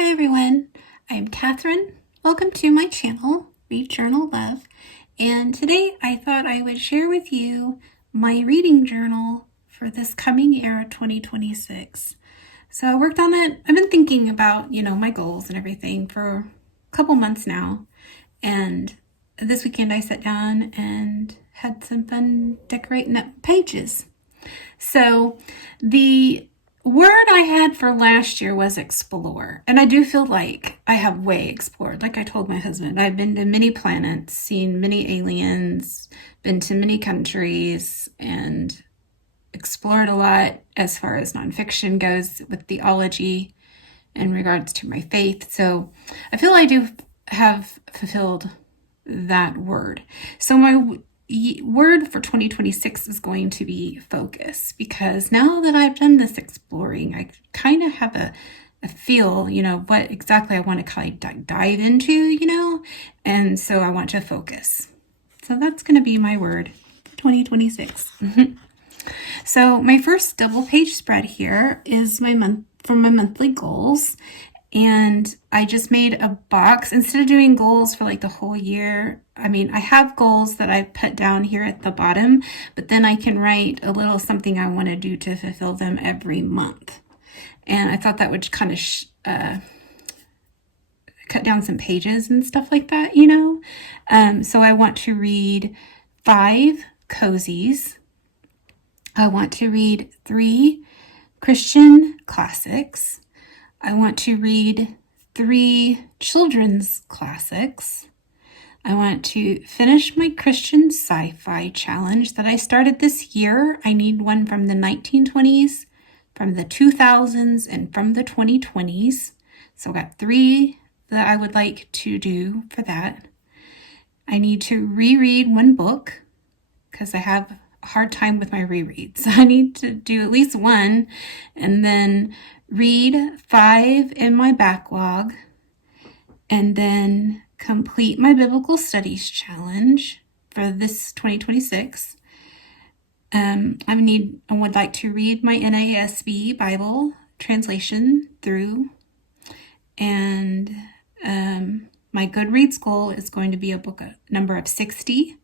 Hi everyone, I'm Catherine. Welcome to my channel, Read Journal Love. And today I thought I would share with you my reading journal for this coming year, 2026. So I worked on it. I've been thinking about, my goals and everything for a couple months now. And this weekend I sat down and had some fun decorating up pages. So the word I had for last year was explore. And I do feel like I have way explored. Like I told my husband, I've been to many planets, seen many aliens, been to many countries, and explored a lot as far as nonfiction goes with theology in regards to my faith. So I feel I do have fulfilled that word. So my word for 2026 is going to be focus, because now that I've done this exploring, I kind of have a feel, what exactly I want to kind of dive into, and so I want to focus. So that's going to be my word for 2026. So my first double page spread here is my monthly goals. And I just made a box instead of doing goals for like the whole year. I have goals that I put down here at the bottom, but then I can write a little something I want to do to fulfill them every month. And I thought that would kind of cut down some pages and stuff like that, So I want to read 5 cozies. I want to read 3 Christian classics. I want to read 3 children's classics. I want to finish my Christian sci-fi challenge that I started this year. I need one from the 1920s, from the 2000s, and from the 2020s. So I got 3 that I would like to do for that. I need to reread 1 book because I have a hard time with my rereads. I need to do at least 1, and then read 5 in my backlog, and then complete my biblical studies challenge for this 2026. I would like to read my NASB Bible translation through, and my Goodreads goal is going to be a book number of 60,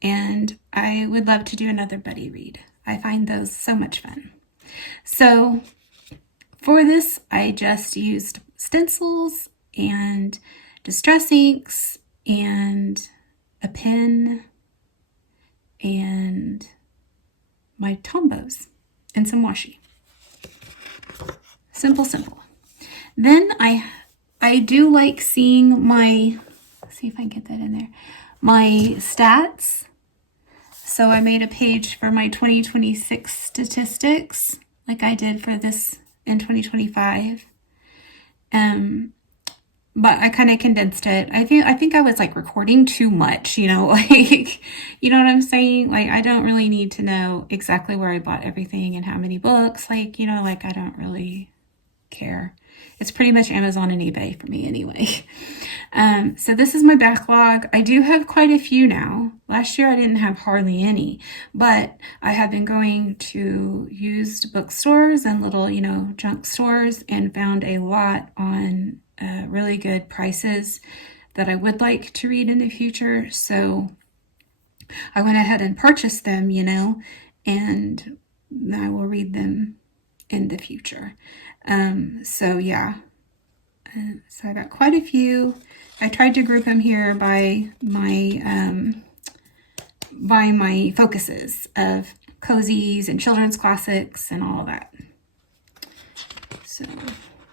and I would love to do another buddy read. I find those so much fun. So for this, I just used stencils and distress inks and a pen and my Tombows and some washi. Simple. Then I do like seeing my, let's see if I can get that in there, my stats. So I made a page for my 2026 statistics like I did for this in 2025. But I kind of condensed it. I think I was like recording too much, like, you know what I'm saying? Like, I don't really need to know exactly where I bought everything and how many books, like, I don't really care. It's pretty much Amazon and eBay for me anyway. So this is my backlog. I do have quite a few now. Last year I didn't have hardly any, but I have been going to used bookstores and little, junk stores, and found a lot on really good prices that I would like to read in the future. So I went ahead and purchased them, and I will read them in the future. So yeah. So I got quite a few. I tried to group them here by my focuses of cozies and children's classics and all of that. So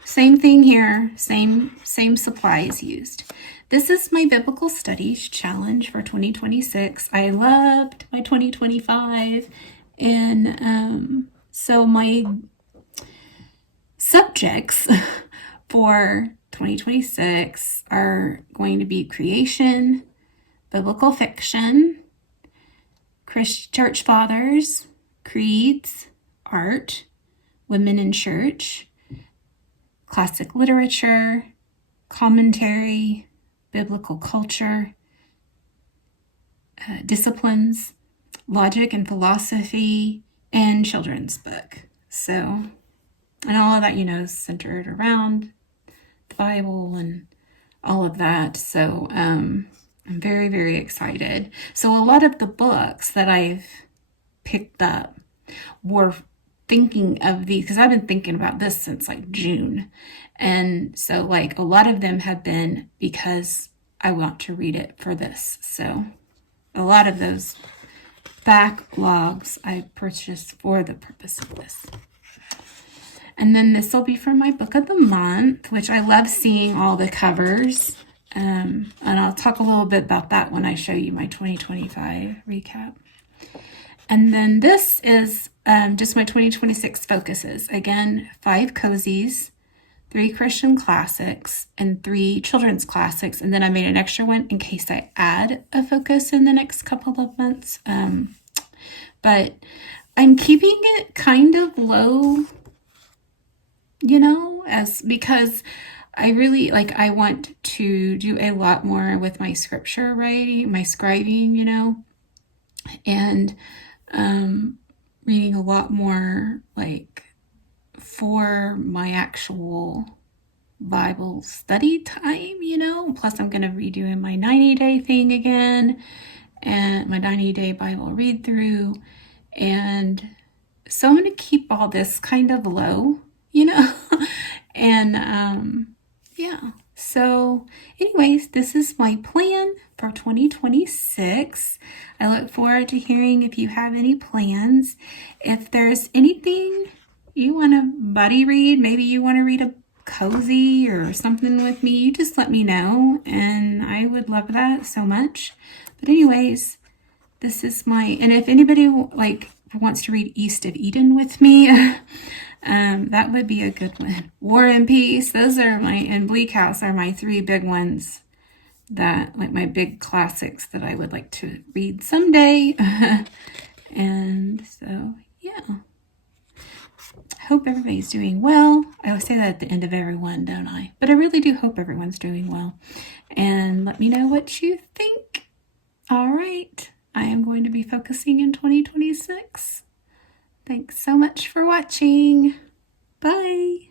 same thing here, same supplies used. This is my biblical studies challenge for 2026. I loved my 2025, and so my subjects for 2026 are going to be creation, biblical fiction, church fathers, creeds, art, women in church, classic literature, commentary, biblical culture, disciplines, logic and philosophy, and children's book. So, and all of that, is centered around the Bible and all of that. So I'm very, very excited. So a lot of the books that I've picked up were thinking of these, because I've been thinking about this since like June. And so like a lot of them have been because I want to read it for this. So a lot of those backlogs I purchased for the purpose of this. And then this will be for my book of the month, which I love seeing all the covers. And I'll talk a little bit about that when I show you my 2025 recap. And then this is just my 2026 focuses. Again, 5 cozies, 3 Christian classics, and 3 children's classics. And then I made an extra one in case I add a focus in the next couple of months. But I'm keeping it kind of low, because I really I want to do a lot more with my scripture writing, my scribing, and reading a lot more for my actual Bible study time, plus I'm going to be doing my 90-day thing again and my 90-day Bible read through. And so I'm going to keep all this kind of low, and yeah. So anyways, this is my plan for 2026. I look forward to hearing if you have any plans. If there's anything you want to buddy read, maybe you want to read a cozy or something with me, you just let me know, and I would love that so much. But anyways, this is and if anybody wants to read East of Eden with me, that would be a good one. War and Peace, those are and Bleak House are my 3 big ones that my big classics that I would like to read someday. And so yeah, I hope everybody's doing well. I always say that at the end of everyone, don't I? But I really do hope everyone's doing well. And let me know what you think. All right, I am going to be focusing in 2026. Thanks so much for watching. Bye.